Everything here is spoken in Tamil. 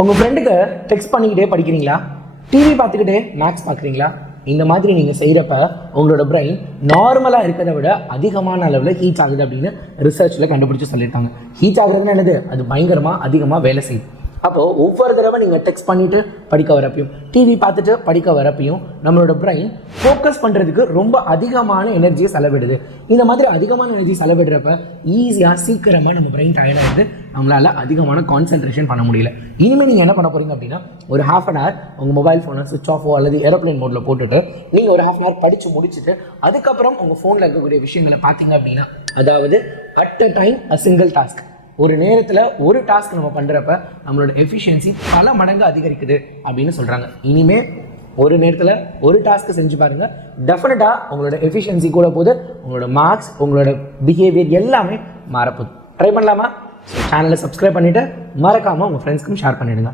உங்கள் ஃப்ரெண்டுக்கு டெக்ஸ்ட் பண்ணிக்கிட்டே படிக்கிறீங்களா? டிவி பார்த்துக்கிட்டே மேக்ஸ் பார்க்குறீங்களா? இந்த மாதிரி நீங்கள் செய்கிறப்ப உங்களோட பிரெயின் நார்மலாக இருக்கிறத விட அதிகமான அளவில் ஹீட் ஆகுது அப்படின்னு ரிசர்ச்சில் கண்டுபிடிச்சி சொல்லியிருக்காங்க. ஹீட் ஆகுறதுன்னு என்னது? அது பயங்கரமாக அதிகமாக வேலை செய்யுது. அப்போது ஒவ்வொரு தடவை நீங்கள் டெக்ஸ்ட் பண்ணிவிட்டு படிக்க வரப்பையும் டிவி பார்த்துட்டு படிக்க வரப்பையும் நம்மளோட பிரெயின் ஃபோக்கஸ் பண்ணுறதுக்கு ரொம்ப அதிகமான எனர்ஜியை செலவிடுது. இந்த மாதிரி அதிகமான எனர்ஜி செலவிடுறப்ப ஈஸியாக சீக்கிரமாக நம்ம பிரெயின் டயர்ட் ஆகிடுது. நம்மளால் அதிகமான கான்சன்ட்ரேஷன் பண்ண முடியல. இனிமேல் நீங்கள் என்ன பண்ண போகிறீங்க அப்படின்னா, ஒரு ½ அன் ஹவர் உங்கள் மொபைல் ஃபோனை சுவிட்ச் ஆஃபோ அல்லது ஏரோப்ளைன் மோடில் போட்டுட்டு நீங்கள் ஒரு ½ அன் ஹவர் படித்து முடிச்சுட்டு அதுக்கப்புறம் உங்கள் ஃபோனில் இருக்கக்கூடிய விஷயங்களை பார்த்தீங்க அப்படின்னா, அதாவது at a time a single task, ஒரு நேரத்தில் ஒரு டாஸ்க் நம்ம பண்ணுறப்ப நம்மளோட எஃபிஷியன்சி பல மடங்கு அதிகரிக்குது அப்படின்னு சொல்கிறாங்க. இனிமேல் ஒரு நேரத்தில் ஒரு டாஸ்க்கு செஞ்சு பாருங்கள், டெஃபினட்டாக உங்களோட எஃபிஷியன்சி கூட போது, உங்களோட மார்க்ஸ், உங்களோட பிஹேவியர் எல்லாமே மாறப்போகுது. ட்ரை பண்ணலாமா? சேனலை சப்ஸ்கிரைப் பண்ணிவிட்டு மறக்காமல் உங்கள் ஃப்ரெண்ட்ஸ்க்கும் ஷேர் பண்ணிவிடுங்க.